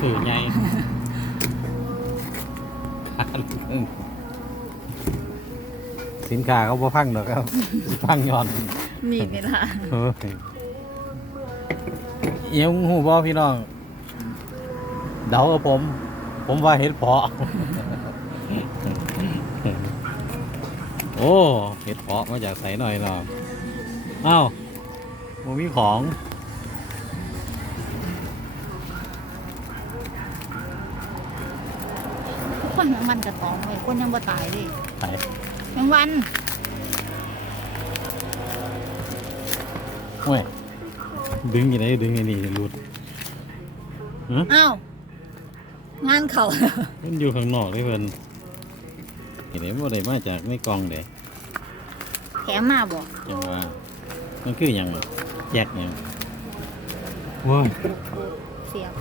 ถือไงสินค้าเขาบ่พังหรอกครับพังย้อนมีดนี่ล่ะเออเอียงหูบ่พี่น้อง เดาเอาผม ผมว่าเห็ดเพาะโอ้เห็ดเพาะมาจากใสหน่อยเนาะอ้าวมันมีของ ทุก คนแมงวันกระตองเลยคนยังบ่ตายดิไหนแมงวันโอ้ยดึงอยังไงดึงอยังนี่หลุดฮะอ้าวงานเขา มันอยู่ข้างนอกเลยเพิ่นเห็นไหมว่าได้มาจากในกล่องเด้แถมมาบอกจังว่า มันคืออย่างแยกอย่างว้ายเสียบ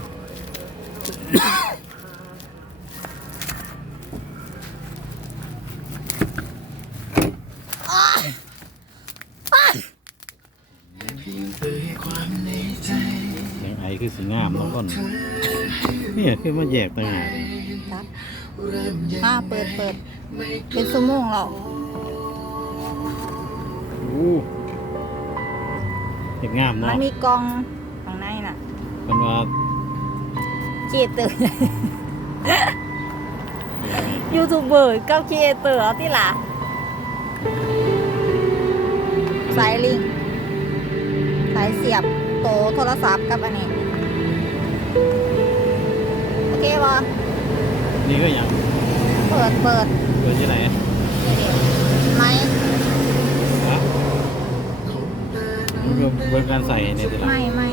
คือสีงามน้องก้นนี่คือมาแยกต่างหากครับอ่าเปิดเปิด เป็นชั่วโมงแล้วโอ้เห็นงามมันเนาะมีกล่องข้างในน่ะเป็นว่าครีเอเตอร์ ยูทูบเบอร์กับครีเอเตอร์เอาที่ล่ะสายลิงก์สายเสียบโตโทรศัพท์กับอันนี้ โอเคปะนี่ก็อย่างเปิดเปิดเกิดที่ไหนนี่ดิไหมฮะมันก็เบิ่งการใส่ในทีหลังไม่ไม่